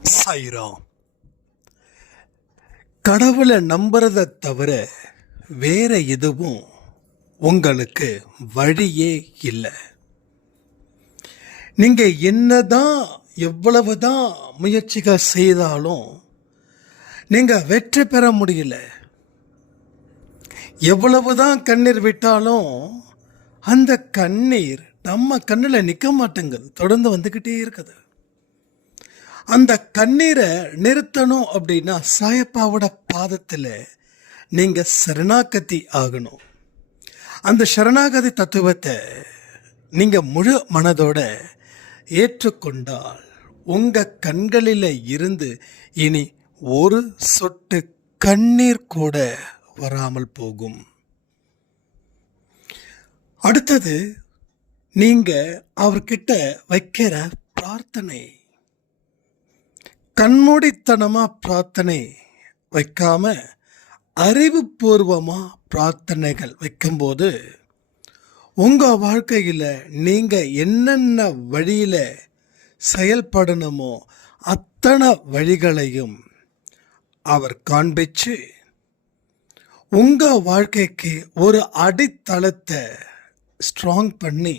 சாய்ராம். கடவுளை நம்புறதை தவிர வேற எதுவும் உங்களுக்கு வழியே இல்லை. நீங்க என்னதான் எவ்வளவுதான் முயற்சிகள் செய்தாலும் நீங்க வெற்றி பெற முடியல. எவ்வளவுதான் கண்ணீர் விட்டாலும் அந்த கண்ணீர் நம்ம கண்ணில் நிற்க மாட்டேங்குது, தொடர்ந்து வந்துக்கிட்டே இருக்குது. அந்த கண்ணீரை நிறுத்தணும் அப்படின்னா சாயப்பாவோட பாதத்தில் நீங்கள் சரணாகதி ஆகணும். அந்த சரணாகதி தத்துவத்தை நீங்கள் முழு மனதோட ஏற்றுக்கொண்டால் உங்கள் கண்களில் இருந்து இனி ஒரு சொட்டு கண்ணீர் கூட வராமல் போகும். அடுத்தது நீங்கள் அவர்கிட்ட வைக்கிற பிரார்த்தனை, கண்மூடித்தனமாக பிரார்த்தனை வைக்காம அறிவுபூர்வமாக பிரார்த்தனைகள் வைக்கும்போது உங்கள் வாழ்க்கையில் நீங்கள் என்னென்ன வழியில் செயல்படணுமோ அத்தனை வழிகளையும் அவர் காண்பிச்சு உங்கள் வாழ்க்கைக்கு ஒரு அடித்தளத்தை ஸ்ட்ராங் பண்ணி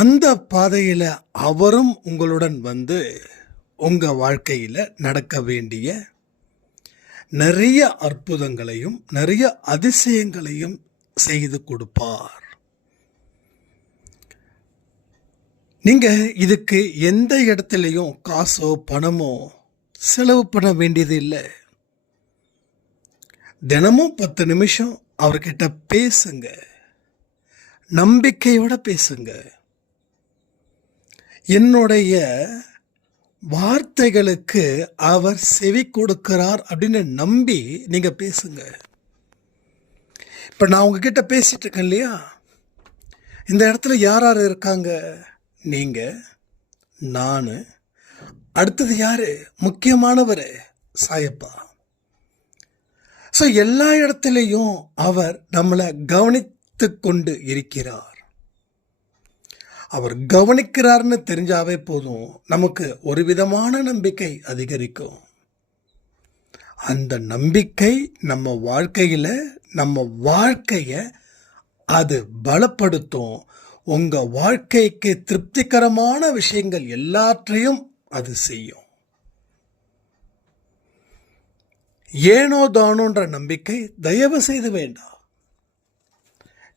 அந்த பாதையில் அவரும் உங்களுடன் வந்து உங்கள் வாழ்க்கையில் நடக்க வேண்டிய நிறைய அற்புதங்களையும் நிறைய அதிசயங்களையும் செய்து கொடுப்பார். நீங்கள் இதுக்கு எந்த இடத்துலையும் காசோ பணமோ செலவு பண்ண வேண்டியது இல்லை. தினமும் 10 நிமிஷம் அவர்கிட்ட பேசுங்க, நம்பிக்கையோட பேசுங்க. என்னுடைய வார்த்தைகளுக்கு அவர் செவி கொடுக்கிறார் அப்படின்னு நம்பி நீங்க பேசுங்க. இப்ப நான் உங்ககிட்ட பேசிட்டு இருக்கேன் இல்லையா, இந்த இடத்துல யார் யார் இருக்காங்க? நீங்க, நான், அடுத்தது யாரு? முக்கியமானவர் சாயப்பா. ஸோ எல்லா இடத்துலையும் அவர் நம்மளை கவனித்து கொண்டு இருக்கிறார். அவர் கவனிக்கிறார்னு தெரிஞ்சாவே போதும், நமக்கு ஒரு விதமான நம்பிக்கை அதிகரிக்கும். அந்த நம்பிக்கை நம்ம வாழ்க்கையை அது பலப்படுத்தும். உங்க வாழ்க்கைக்கு திருப்திகரமான விஷயங்கள் எல்லாற்றையும் அது செய்யும். ஏனோ தானோன்ற நம்பிக்கை தயவு செய்து வேண்டாம்.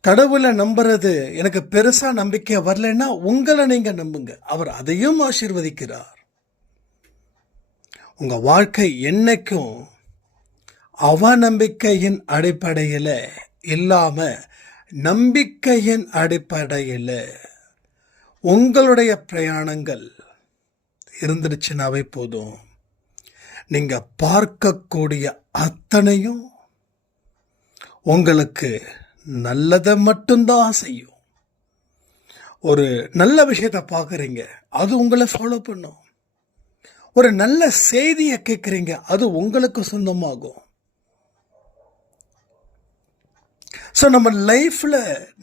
கடவுளை நம்புறது எனக்கு பெருசா நம்பிக்கை வரலன்னா உங்களை நீங்க நம்புங்க, அவர் அதையும் ஆசீர்வதிக்கிறார். உங்க வாழ்க்கை என்னைக்கும் அவநம்பிக்கையின் அடிப்படையில் இல்லாம நம்பிக்கையின் அடிப்படையில் உங்களுடைய பிரயாணங்கள் இருந்துருச்சுனாவே போதும், நீங்க பார்க்கக்கூடிய அத்தனையும் உங்களுக்கு நல்லதை மட்டும்தான் செய்யும். ஒரு நல்ல விஷயத்தை பார்க்குறீங்க, அது உங்களை ஃபாலோ பண்ணும். ஒரு நல்ல செய்தியை கேட்குறீங்க, அது உங்களுக்கு சொந்தமாகும். ஸோ நம்ம லைஃப்பில்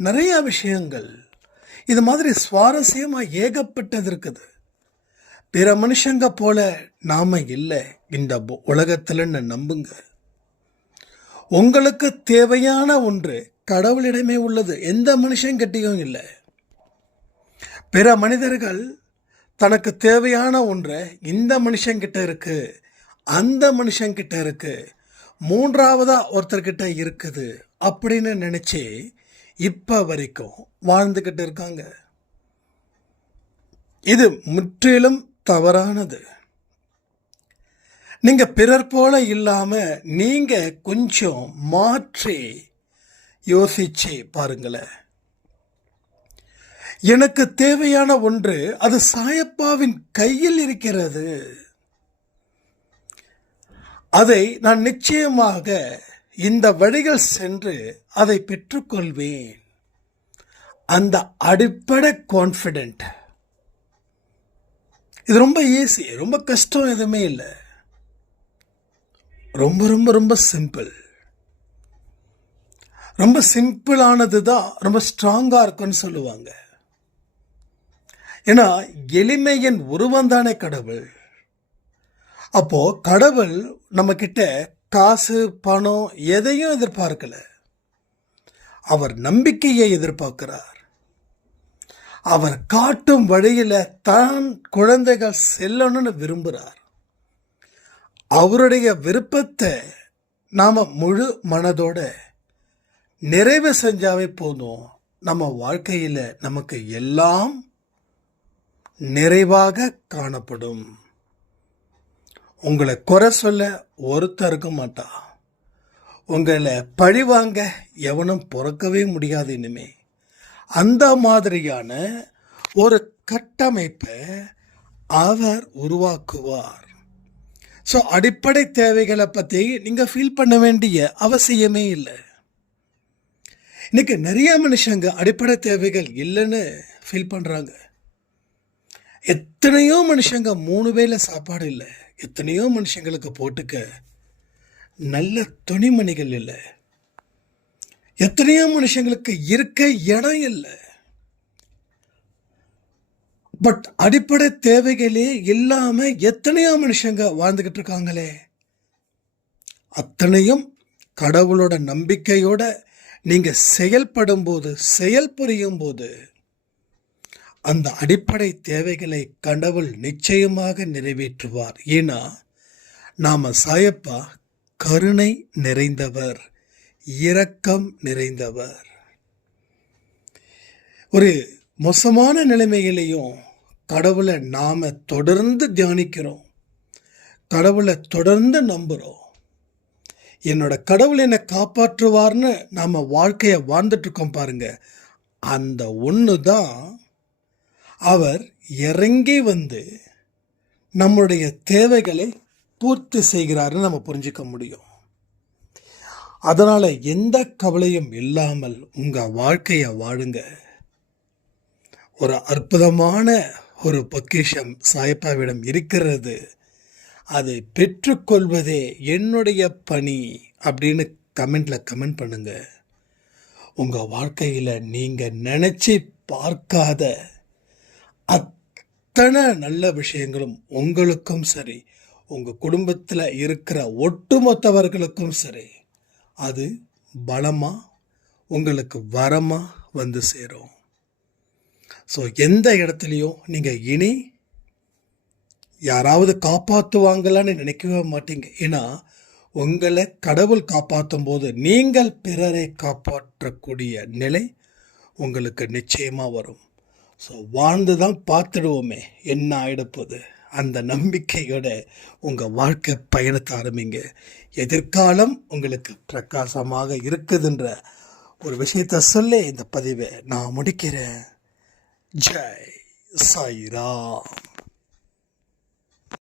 நிறைய விஷயங்கள் இது மாதிரி சுவாரஸ்யமாக ஏகப்பட்டது இருக்குது. பிற மனுஷங்க போல நாம இல்லை இந்த உலகத்தில்னு நம்புங்க. உங்களுக்கு தேவையான ஒன்று கடவுளிடமே உள்ளது, எந்த மனுஷங்கிட்டையும் இல்லை. பிற மனிதர்கள் தனக்கு தேவையான ஒன்றை இந்த மனுஷங்கிட்ட இருக்கு, அந்த மனுஷங்கிட்ட இருக்கு, மூன்றாவதா ஒருத்தர்கிட்ட இருக்குது அப்படின்னு நினைச்சு இப்ப வரைக்கும் வாழ்ந்துகிட்டு இருக்காங்க. இது முற்றிலும் தவறானது. நீங்க பிறர் போல இல்லாம நீங்க கொஞ்சம் மாற்றி யோசிச்சு பாருங்களேன். எனக்கு தேவையான ஒன்று அது சாயப்பாவின் கையில் இருக்கிறது, அதை நான் நிச்சயமாக இந்த வழிகள் சென்று அதை பெற்றுக்கொள்வேன். அந்த அடிப்படை கான்ஃபிடென்ட், இது ரொம்ப ஈஸி, ரொம்ப கஷ்டம் எதுவுமே இல்லை. ரொம்ப ரொம்ப ரொம்ப சிம்பிள். ரொம்ப சிம்பிளானது தான் ரொம்ப ஸ்ட்ராங்காக இருக்குன்னு சொல்லுவாங்க. ஏன்னா எளிமையின் உருவம் தானே கடவுள். அப்போ கடவுள் நம்ம கிட்ட காசு பணம் எதையும் எதிர்பார்க்கல. அவர் நம்பிக்கையை எதிர்பார்க்கிறார். அவர் காட்டும் வழியில தான் குழந்தைகள் செல்லணும்னு விரும்புகிறார். அவருடைய விருப்பத்தை நாம முழு மனதோட நிறைவு செஞ்சாவே போதும். நம்ம வாழ்க்கையில நமக்கு எல்லாம் நிறைவாக காணப்படும். உங்களை குறை சொல்ல ஒருத்தர் இருக்க மாட்டா. உங்களை பழிவாங்க எவனும் பிறக்கவே முடியாது. இனிமே அந்த மாதிரியான ஒரு கட்டமைப்பை அவர் உருவாக்குவார். ஸோ அடிப்படை தேவைகளை பற்றி நீங்கள் ஃபீல் பண்ண வேண்டிய அவசியமே இல்லை. இன்னைக்கு நிறைய மனுஷங்க அடிப்படை தேவைகள் இல்லைன்னு ஃபீல் பண்ணுறாங்க. எத்தனையோ மனுஷங்க 3 வேளை சாப்பாடு இல்லை. எத்தனையோ மனுஷங்களுக்கு போட்டுக்க நல்ல துணிமணிகள் இல்லை. எத்தனையோ மனுஷங்களுக்கு இருக்க இடம் இல்லை. பட் அடிப்படை தேவைகளே இல்லாம எத்தனையோ மனுஷங்க வாழ்ந்துகிட்டு இருக்காங்களே. அத்தனையும் கடவுளோட நம்பிக்கையோட நீங்க செயல்படும் போது, செயல்புரியும் போது அந்த அடிப்படை தேவைகளை கடவுள் நிச்சயமாக நிறைவேற்றுவார். ஏன்னா நாம சாயப்பா கருணை நிறைந்தவர், இரக்கம் நிறைந்தவர். ஒரு மோசமான நிலைமையிலையும் கடவுளை நாம தொடர்ந்து தியானிக்கிறோம், கடவுளை தொடர்ந்து நம்புறோம். என்னோட கடவுள் என்னை காப்பாற்றுவார்னு நாம வாழ்க்கையை வாழ்ந்துட்டு இருக்கோம் பாருங்க. அந்த ஒன்று தான் அவர் இறங்கி வந்து நம்முடைய தேவைகளை பூர்த்தி செய்கிறாருன்னு நம்ம புரிஞ்சுக்க முடியும். அதனால எந்த கவலையும் இல்லாமல் உங்க வாழ்க்கையை வாழுங்க. ஒரு அற்புதமான ஒரு பொக்கிஷம் சாயப்பாவிடம் இருக்கிறது. அதை பெற்றுக்கொள்வதே என்னுடைய பணி அப்படின்னு கமெண்ட் பண்ணுங்க. உங்க வாழ்க்கையில நீங்க நினைச்சு பார்க்காத அத்தனை நல்ல விஷயங்களும் உங்களுக்கும் சரி, உங்க குடும்பத்தில் இருக்கிற ஒட்டுமொத்தவர்களுக்கும் சரி, அது பலமா உங்களுக்கு வரமா வந்து சேரும். ஸோ எந்த இடத்துலையும் நீங்கள் இனி யாராவது காப்பாற்றுவாங்களான்னு நினைக்கவே மாட்டீங்க. ஏன்னா உங்களை கடவுள் காப்பாற்றும் போது நீங்கள் பிறரை காப்பாற்றக்கூடிய நிலை உங்களுக்கு நிச்சயமாக வரும். ஸோ வாழ்ந்து தான் பார்த்துடுவோமே என்ன ஆயிடப்போகுது. அந்த நம்பிக்கையோட உங்கள் வாழ்க்கை பயணத்தை ஆரம்பிங்க. எதிர்காலம் உங்களுக்கு பிரகாசமாக இருக்குதுன்ற ஒரு விஷயத்தை சொல்லி இந்த பதிவை நான் முடிக்கிறேன். ஜெய் சாய்ராம்.